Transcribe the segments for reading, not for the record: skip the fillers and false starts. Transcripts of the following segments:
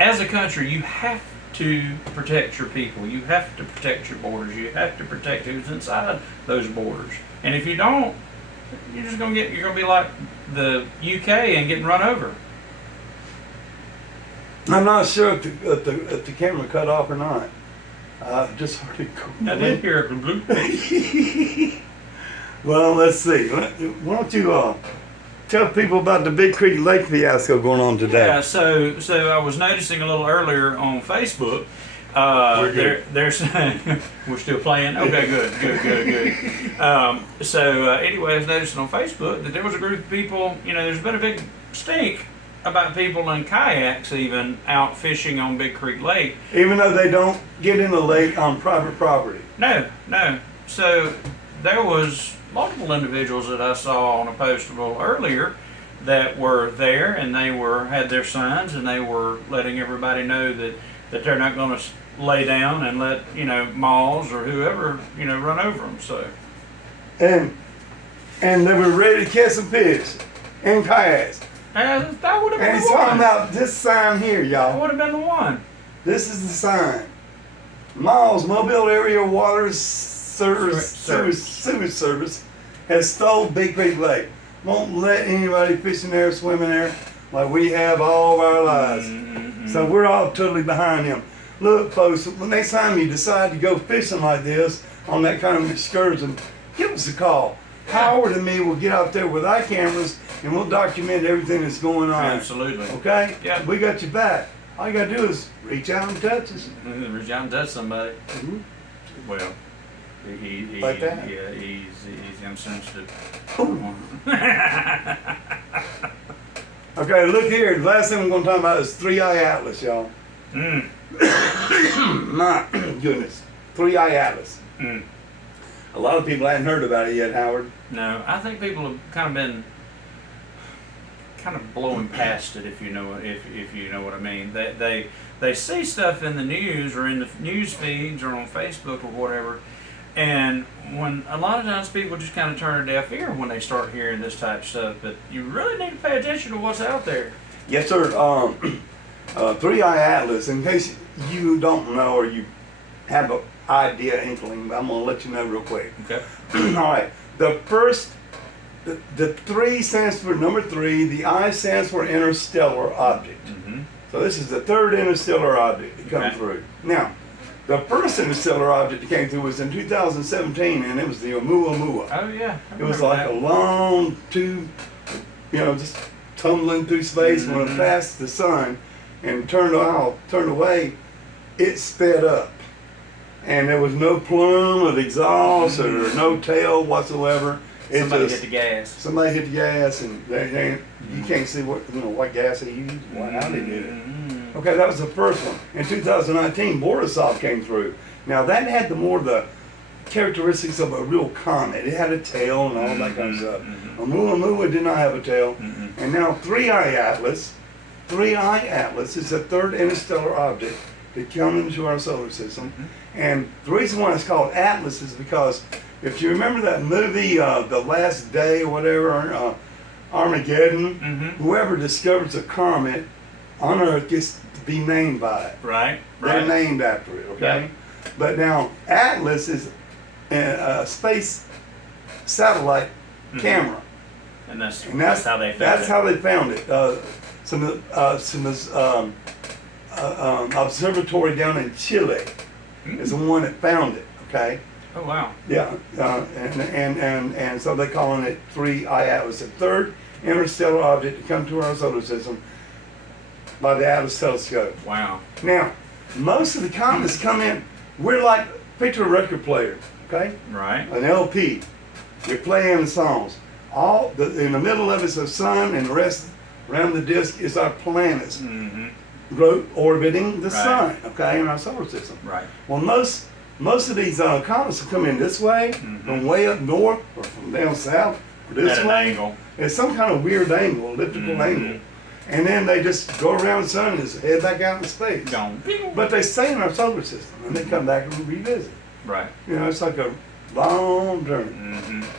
as a country, you have to protect your people. You have to protect your borders. You have to protect who's inside those borders. And if you don't, you're gonna be like the UK and getting run over. I'm not sure if the camera cut off or not. Just heard it go. I did hear it bloop. Well, let's see. Why don't you tell people about the Big Creek Lake fiasco going on today? Yeah, so I was noticing a little earlier on Facebook. We're good. There's we're still playing. Okay, good. Anyway, I was noticing on Facebook that there was a group of people. There's been a big stink about people in kayaks even out fishing on Big Creek Lake. Even though they don't get in the lake on private property. No. So there was multiple individuals that I saw on a post a little earlier that were there, and they had their signs, and they were letting everybody know that they're not going to lay down and let malls or whoever run over them. So and they were ready to catch some fish in kayaks. That would have been And the he's one. talking about this sign here, That y'all. would have been the one. This is the sign. Miles Mobile Area Water Sewage Service has stole Big Creek Lake. Won't let anybody fish in there, swim in there like we have all of our lives. Mm-hmm. So we're all totally behind him. Look, folks, when next time you decide to go fishing like this on that kind of excursion, give us a call. Howard and me will get out there with our cameras and we'll document everything that's going on. Absolutely. Okay? Yeah. We got your back. All you gotta do is reach out and touch us. Reach out and touch somebody. Mm-hmm. Well, he Like that? Yeah, he's insensitive. Okay, look here. The last thing we're gonna talk about is 3-Eye Atlas, y'all. My goodness. 3-Eye Atlas. A lot of people hadn't heard about it yet, Howard. No, I think people have kind of been blowing past it, if you know what I mean. They see stuff in the news or in the news feeds or on Facebook or whatever, and when a lot of times people just kind of turn a deaf ear when they start hearing this type of stuff. But you really need to pay attention to what's out there. Yes, sir. 3-Eye Atlas, in case you don't know or you have an idea, inkling, I'm going to let you know real quick. Okay. All right. The 3 stands for number 3. The I stands for interstellar object. Mm-hmm. So this is the 3rd interstellar object that come Okay. through. Now, the first interstellar object that came through was in 2017, and it was the Oumuamua. Oh yeah. It was like a long tube, just tumbling through space. When it passed the sun and turned away, it sped up. And there was no plume of exhaust or no tail whatsoever. Somebody hit the gas. Somebody hit the gas, and you can't see what gas they used, how they did it. Okay, that was the first one. In 2019, Borisov came through. Now that had the characteristics of a real comet. It had a tail and all that kind of stuff. Oumuamua did not have a tail. And now 3-Eye Atlas. 3-Eye Atlas is the 3rd interstellar object that comes into our solar system. And the reason why it's called Atlas is because if you remember that movie, The Last Day or whatever, Armageddon, whoever discovers a comet on Earth gets to be named by it. Right. They're named after it, okay? Yeah. But now, Atlas is a space satellite camera. And that's how they found That's it. how they found it. Some observatory down in Chile is the one that found it, okay? Oh wow. Yeah, and so they're calling it 3-Eye Atlas, the 3rd interstellar object to come to our solar system by the Atlas telescope. Wow. Now, most of the comets come in, we're like, picture a record player, okay? Right. An LP. You're playing songs. In the middle of it's the sun, and the rest around the disk is our planets orbiting the sun, okay, in our solar system. Right. Well, most of these comets will come in this way, from way up north, or from down south, or this At an way. angle. It's some kind of weird angle, elliptical angle. And then they just go around the sun and just head back out into space. Gone. But they stay in our solar system, and they come back and revisit. Right. It's like a long journey.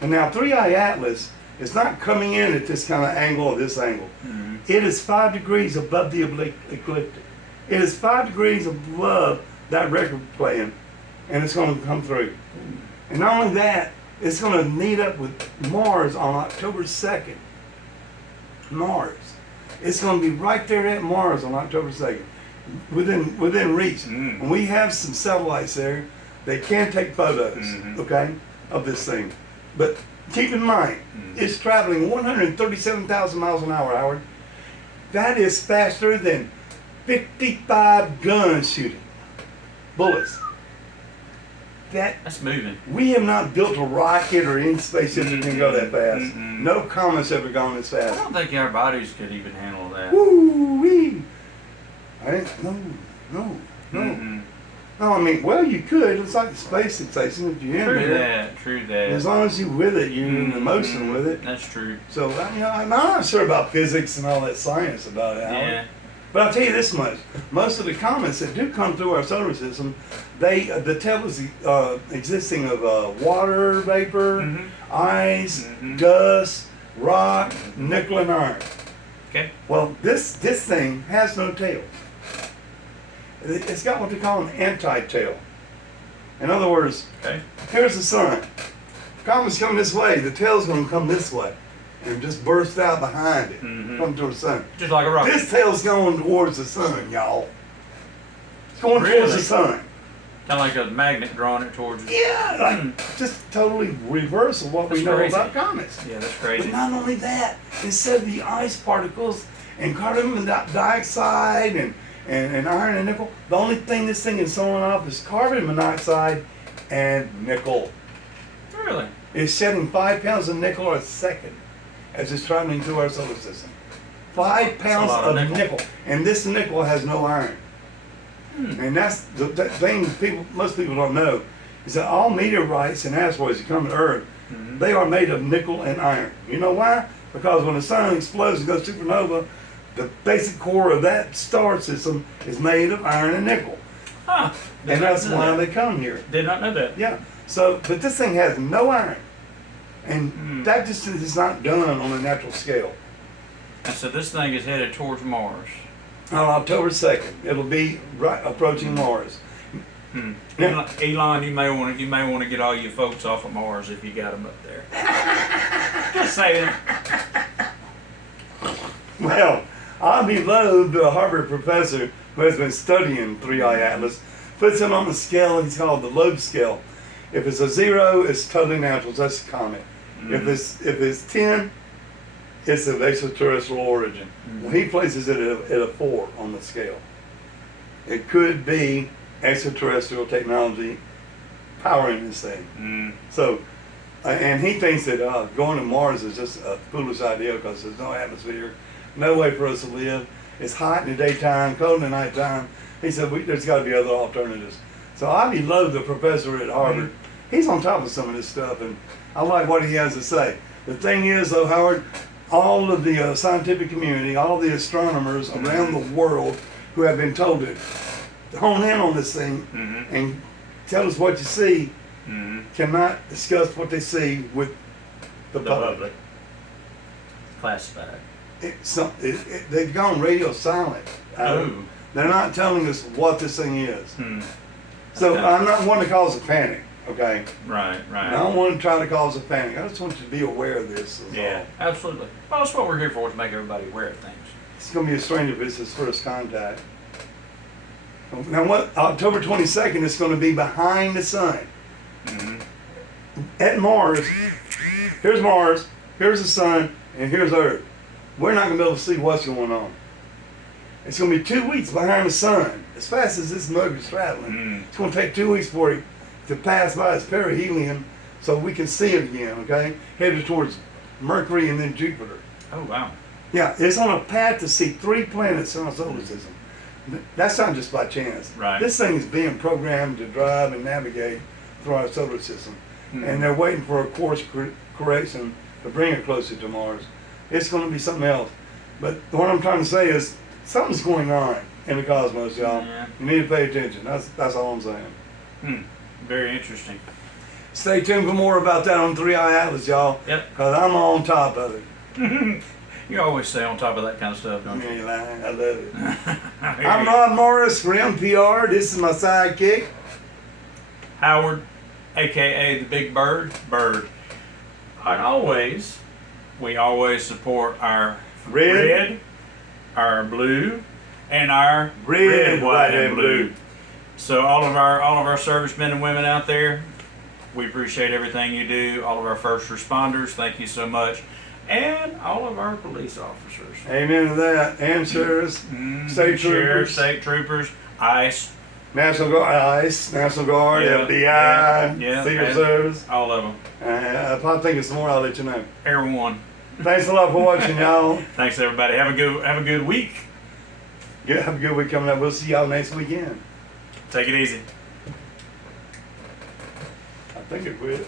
And now 3-Eye Atlas is not coming in at this kind of angle or this angle. It is 5 degrees above the ecliptic. It is 5 degrees above that record playing, and it's going to come through. And not only that, it's going to meet up with Mars on October 2nd. Mars. It's going to be right there at Mars on October 2nd, within reach. And we have some satellites there. They can take photos, okay, of this thing. But keep in mind, it's traveling 137,000 miles an hour, Howard. That is faster than 55 guns shooting. Bullets. That's moving. We have not built a rocket or any spaceship that can go that fast. No comet's ever gone this I fast. don't think our bodies could even handle that. Woo-wee. No. No, I mean, well, you could. It's like the space station if you're in there. True that. As long as you're with it, you're in the motion with it. That's true. So, I'm not sure about physics and all that science about it, Howard. Yeah. But I'll tell you this much: most of the comets that do come through our solar system, the tail is existing of water vapor, ice, dust, rock, nickel, and iron. Okay. Well, this thing has no tail. It's got what they call an anti-tail. In other words, Okay. here's the sun. Comet's coming this way. The tail's going to come this way and just burst out behind it, come toward the sun. Just like a rocket. This tail's going towards the sun, y'all. It's going towards the sun. Kind of like a magnet drawing it towards you. Yeah, like just totally reverse of what we That's know crazy. about comets. Yeah, that's But crazy. not only that, instead of the ice particles and carbon dioxide and iron and nickel, the only thing this thing is throwing off is carbon monoxide and nickel. Really? It's shedding 5 pounds of nickel a second as it's traveling through our solar system. 5 pounds lot of of nickel. nickel. And this nickel has no iron. And that's the thing most people don't know, is that all meteorites and asteroids that come to Earth, they are made of nickel and iron. You know why? Because when the sun explodes and goes supernova, the basic core of that star system is made of iron and nickel. Huh. And that's why they come here. Did not know that. Yeah. So, but this thing has no iron. And that just is not done on a natural scale. And so this thing is headed towards Mars. On October 2nd, it'll be right approaching Mars. Yeah. Elon, you may want to get all your folks off of Mars if you got them up there. Just saying. Well, I'll be loath to a Harvard professor who has been studying 3I Atlas, puts it on the scale he's called the Loeb scale. If it's a 0, it's totally natural, that's a comet. If it's 10, it's of extraterrestrial origin. Well, he places it at a 4 on the scale. It could be extraterrestrial technology powering this thing. So, and he thinks that going to Mars is just a foolish idea because there's no atmosphere, no way for us to live. It's hot in the daytime, cold in the nighttime. He said there's got to be other alternatives. So I love the professor at Harvard. He's on top of some of this stuff, and I like what he has to say. The thing is, though, Howard, all of the scientific community, all the astronomers around the world who have been told to hone in on this thing and tell us what you see, cannot discuss what they see with the public. Classified. They've gone radio silent. They're not telling us what this thing is. So I'm not one to cause a panic, okay? Right. I don't want to try to cause a panic. I just want you to be aware of this. Yeah, absolutely. Well, that's what we're here for, to make everybody aware of things. It's going to be a stranger if it's his first contact. Now, October 22nd is going to be behind the sun. At Mars, here's Mars, here's the sun, and here's Earth. We're not going to be able to see what's going on. It's going to be 2 weeks behind the sun. As fast as this mug is traveling, it's going to take 2 weeks for it to pass by its perihelion so we can see it again, okay? Headed towards Mercury and then Jupiter. Oh, wow. Yeah, it's on a path to see 3 planets in our solar system. That's not just by chance. Right. This thing is being programmed to drive and navigate through our solar system. And they're waiting for a course correction to bring it closer to Mars. It's going to be something else. But what I'm trying to say is something's going on in the cosmos, y'all. Yeah. You need to pay attention. That's all I'm saying. Very interesting. Stay tuned for more about that on 3i Atlas, y'all. Yep. Because I'm on top of it. You always stay on top of that kind of stuff, don't You you? ain't lying. I love it. I hear I'm you. Ron Morris for NPR. This is my sidekick. Howard, aka the Big Bird, And we always support our Red. our blue, and our Red, white, and blue. So all of our servicemen and women out there, we appreciate everything you do. All of our first responders, thank you so much, and all of our police officers, Amen to that. And sheriffs, state sheriffs, troopers, state troopers, ICE, National Guard, ICE, National Guard, Yeah, FBI, yeah, Secret and- Service. all of them, If I think of some more, I'll let you know. everyone. Thanks a lot for watching, y'all. Thanks everybody. Have a good week. Have a good week coming up. We'll see y'all next weekend. Take it easy. I think it quit.